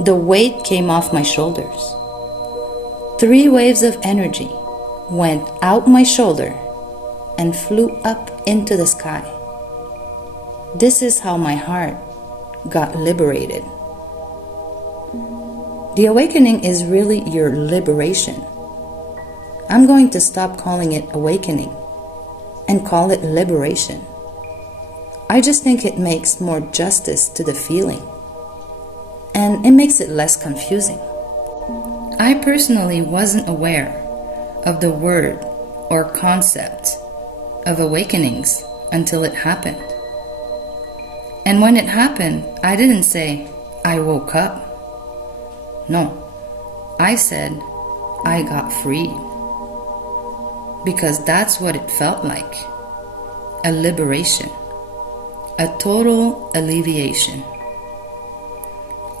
the weight came off my shoulders. 3 waves of energy went out my shoulder and flew up into the sky. This is how my heart got liberated. The awakening is really your liberation. I'm going to stop calling it awakening and call it liberation. I just think it makes more justice to the feeling, and it makes it less confusing. I personally wasn't aware of the word or concept of awakenings until it happened. And when it happened, I didn't say, I woke up. No, I said, I got freed. Because that's what it felt like. A liberation. A total alleviation.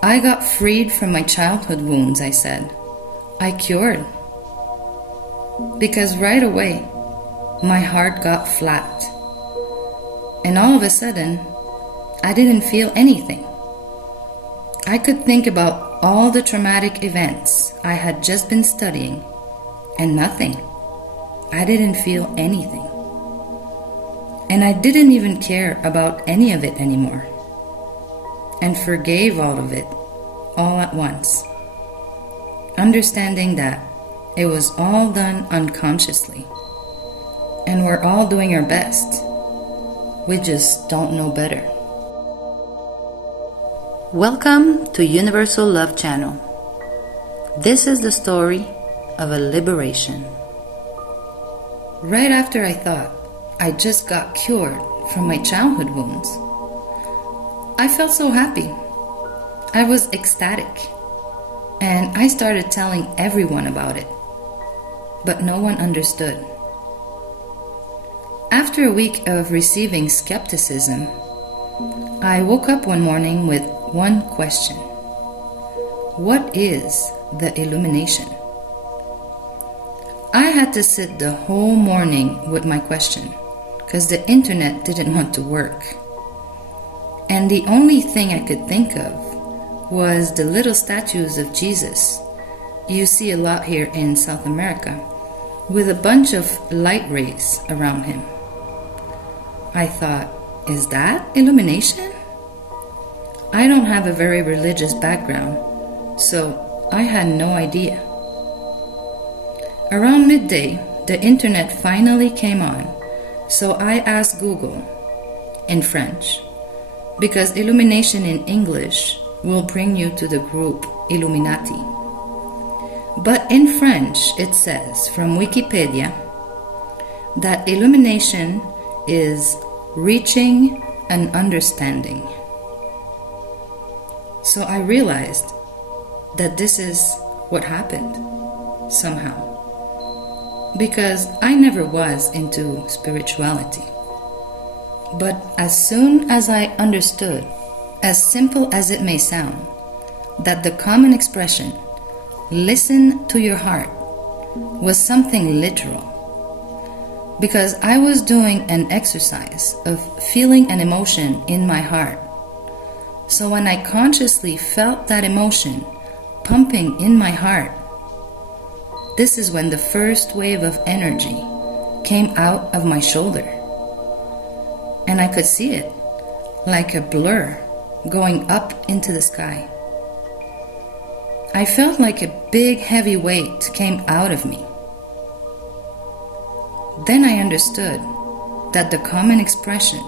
I got freed from my childhood wounds, I said. I cured. Because right away, my heart got flat. And all of a sudden, I didn't feel anything. I could think about all the traumatic events I had just been studying, and nothing. I didn't feel anything. And I didn't even care about any of it anymore, and forgave all of it all at once, understanding that it was all done unconsciously, and we're all doing our best. We just don't know better. Welcome to Universal Love Channel. This is the story of a liberation. Right after I thought I just got cured from my childhood wounds, I felt so happy. I was ecstatic, and I started telling everyone about it, but no one understood. After a week of receiving skepticism, I woke up one morning with one question. What is the illumination? I had to sit the whole morning with my question because the internet didn't want to work. And the only thing I could think of was the little statues of Jesus you see a lot here in South America, with a bunch of light rays around him. I thought, is that illumination? I don't have a very religious background, so I had no idea. Around midday, the internet finally came on, so I asked Google in French, because illumination in English will bring you to the group Illuminati. But in French, it says from Wikipedia that illumination is reaching an understanding. So I realized that this is what happened, somehow. Because I never was into spirituality. But as soon as I understood, as simple as it may sound, that the common expression, listen to your heart, was something literal. Because I was doing an exercise of feeling an emotion in my heart. So when I consciously felt that emotion pumping in my heart, this is when the first wave of energy came out of my shoulder. And I could see it, like a blur, going up into the sky. I felt like a big heavy weight came out of me. Then I understood that the common expression,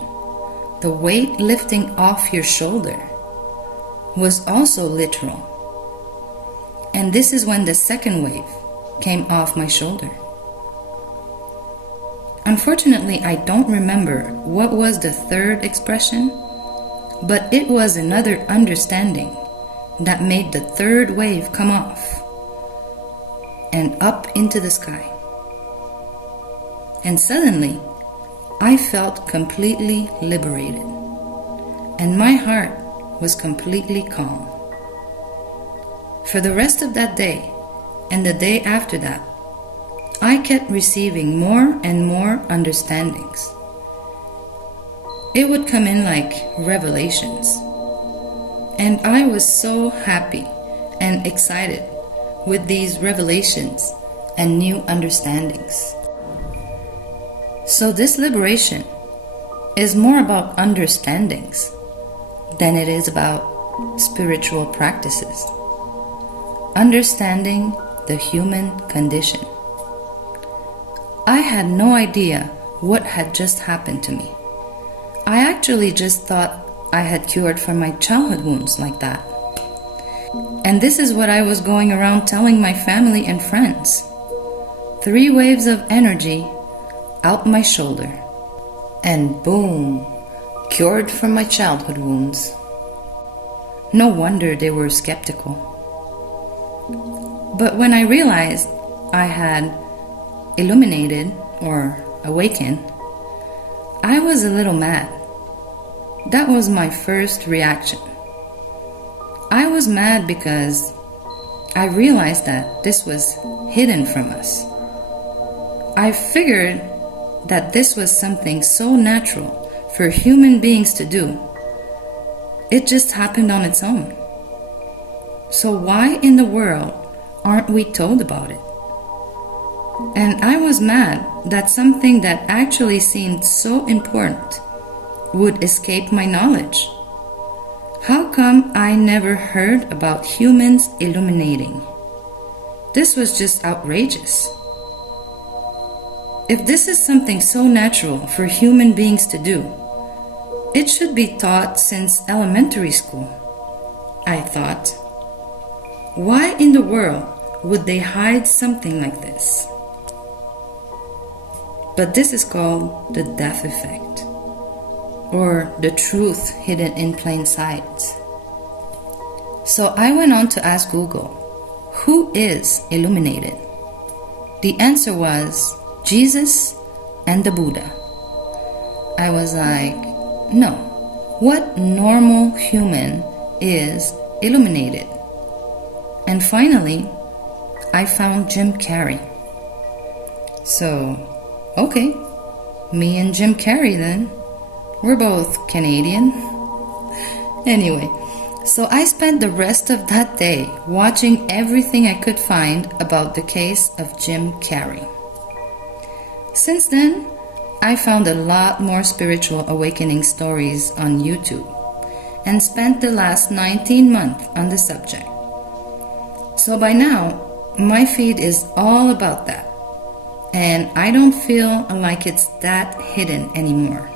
the weight lifting off your shoulder, was also literal. And this is when the second wave came off my shoulder. Unfortunately, I don't remember what was the third expression, but it was another understanding that made the third wave come off and up into the sky. And suddenly, I felt completely liberated, and my heart was completely calm. For the rest of that day, and the day after that, I kept receiving more and more understandings. It would come in like revelations. And I was so happy and excited with these revelations and new understandings. So this liberation is more about understandings than it is about spiritual practices. Understanding the human condition. I had no idea what had just happened to me. I actually just thought I had cured from my childhood wounds like that. And this is what I was going around telling my family and friends. 3 waves of energy out my shoulder, and boom, cured from my childhood wounds. No wonder they were skeptical. But when I realized I had illuminated or awakened, I was a little mad. That was my first reaction. I was mad because I realized that this was hidden from us. I figured that this was something so natural for human beings to do. It just happened on its own. So why in the world aren't we told about it? And I was mad that something that actually seemed so important would escape my knowledge. How come I never heard about humans illuminating? This was just outrageous. If this is something so natural for human beings to do, it should be taught since elementary school, I thought. Why in the world would they hide something like this? But this is called the death effect, or the truth hidden in plain sight. So I went on to ask Google, who is illuminated? The answer was Jesus and the Buddha. I was like, no, what normal human is illuminated? And finally, I found Jim Carrey. So, okay, me and Jim Carrey then. We're both Canadian. Anyway, so I spent the rest of that day watching everything I could find about the case of Jim Carrey. Since then, I found a lot more spiritual awakening stories on YouTube and spent the last 19 months on the subject. So by now, my feed is all about that, and I don't feel like it's that hidden anymore.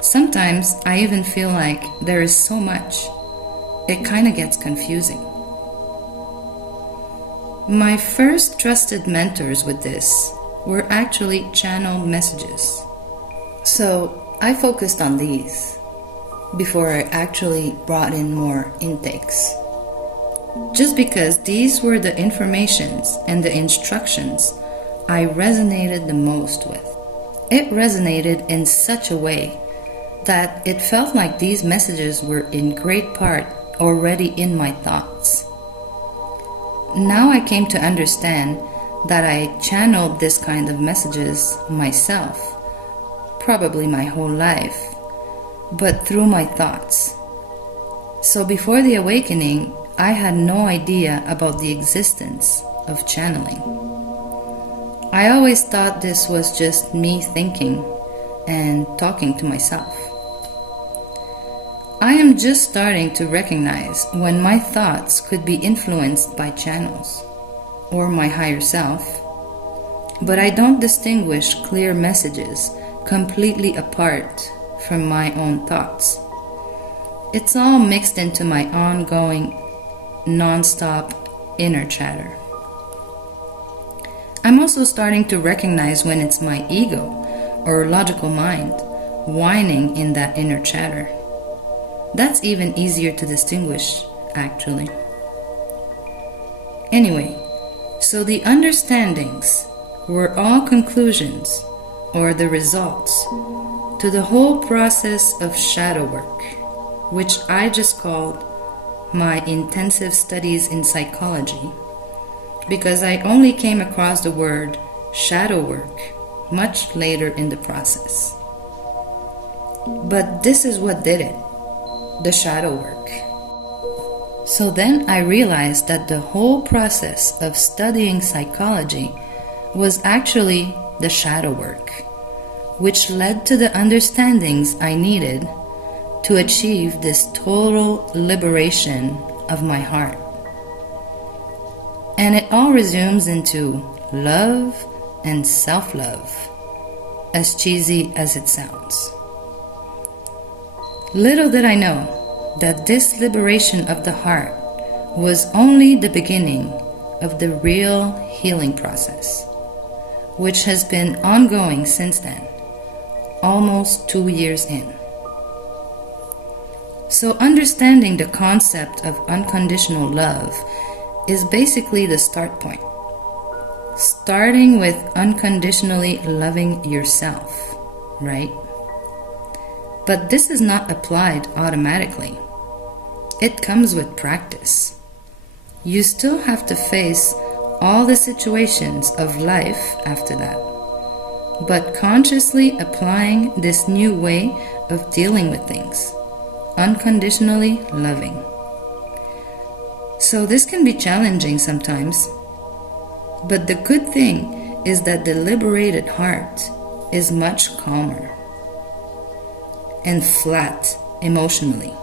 Sometimes I even feel like there is so much, it kind of gets confusing. My first trusted mentors with this were actually channeled messages. So I focused on these before I actually brought in more intakes. Just because these were the informations and the instructions I resonated the most with. It resonated in such a way that it felt like these messages were in great part already in my thoughts. Now I came to understand that I channeled this kind of messages myself, probably my whole life, but through my thoughts. So before the awakening, I had no idea about the existence of channeling. I always thought this was just me thinking and talking to myself. I am just starting to recognize when my thoughts could be influenced by channels or my higher self, but I don't distinguish clear messages completely apart from my own thoughts. It's all mixed into my ongoing, non-stop inner chatter. I'm also starting to recognize when it's my ego or logical mind whining in that inner chatter. That's even easier to distinguish, actually. Anyway, so the understandings were all conclusions or the results to the whole process of shadow work, which I just called my intensive studies in psychology, because I only came across the word shadow work much later in the process. But this is what did it, the shadow work. So then I realized that the whole process of studying psychology was actually the shadow work, which led to the understandings I needed to achieve this total liberation of my heart. And it all resumes into love and self-love, as cheesy as it sounds. Little did I know that this liberation of the heart was only the beginning of the real healing process, which has been ongoing since then, almost 2 years in. So understanding the concept of unconditional love is basically the start point. Starting with unconditionally loving yourself, right? But this is not applied automatically. It comes with practice. You still have to face all the situations of life after that, but consciously applying this new way of dealing with things, unconditionally loving. So this can be challenging sometimes, but the good thing is that the liberated heart is much calmer and flat emotionally,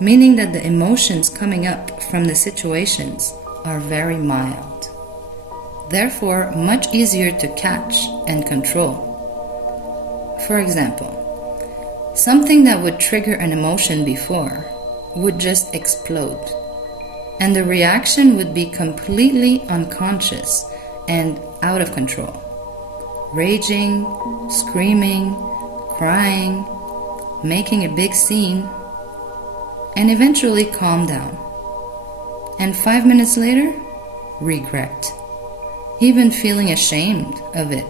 meaning that the emotions coming up from the situations are very mild, therefore much easier to catch and control. For example, something that would trigger an emotion before would just explode, and the reaction would be completely unconscious and out of control. Raging, screaming, crying, making a big scene, and eventually calm down. And 5 minutes later, regret, even feeling ashamed of it.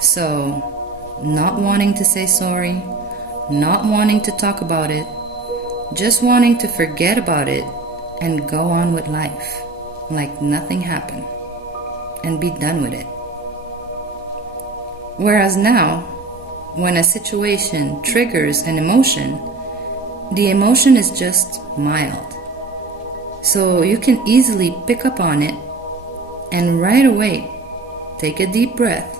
So, not wanting to say sorry, not wanting to talk about it, just wanting to forget about it and go on with life like nothing happened and be done with it. Whereas now, when a situation triggers an emotion, the emotion is just mild. So you can easily pick up on it and right away take a deep breath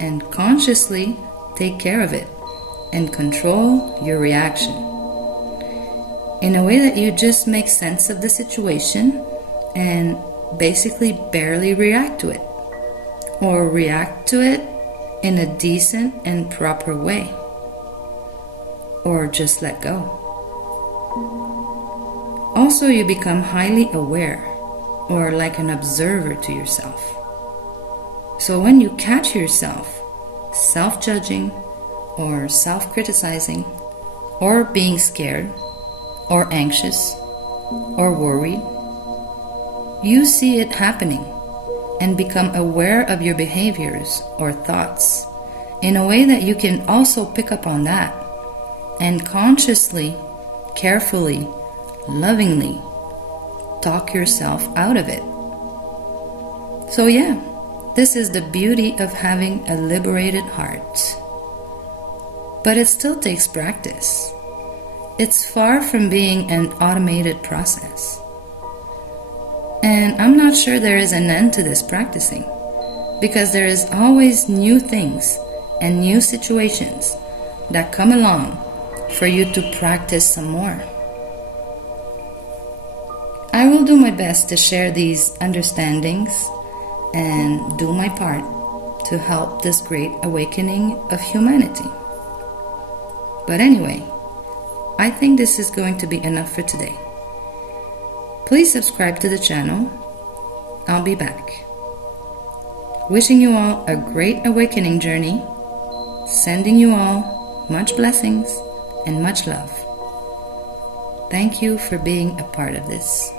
and consciously take care of it and control your reaction in a way that you just make sense of the situation and basically barely react to it, or react to it in a decent and proper way, or just let go. Also, you become highly aware, or like an observer to yourself. So when you catch yourself self-judging or self-criticizing or being scared or anxious or worried, you see it happening and become aware of your behaviors or thoughts in a way that you can also pick up on that and consciously, carefully, lovingly talk yourself out of it. So yeah, this is the beauty of having a liberated heart. But it still takes practice. It's far from being an automated process. And I'm not sure there is an end to this practicing, because there is always new things and new situations that come along for you to practice some more. I will do my best to share these understandings and do my part to help this great awakening of humanity. But anyway, I think this is going to be enough for today. Please subscribe to the channel. I'll be back. Wishing you all a great awakening journey. Sending you all much blessings and much love. Thank you for being a part of this.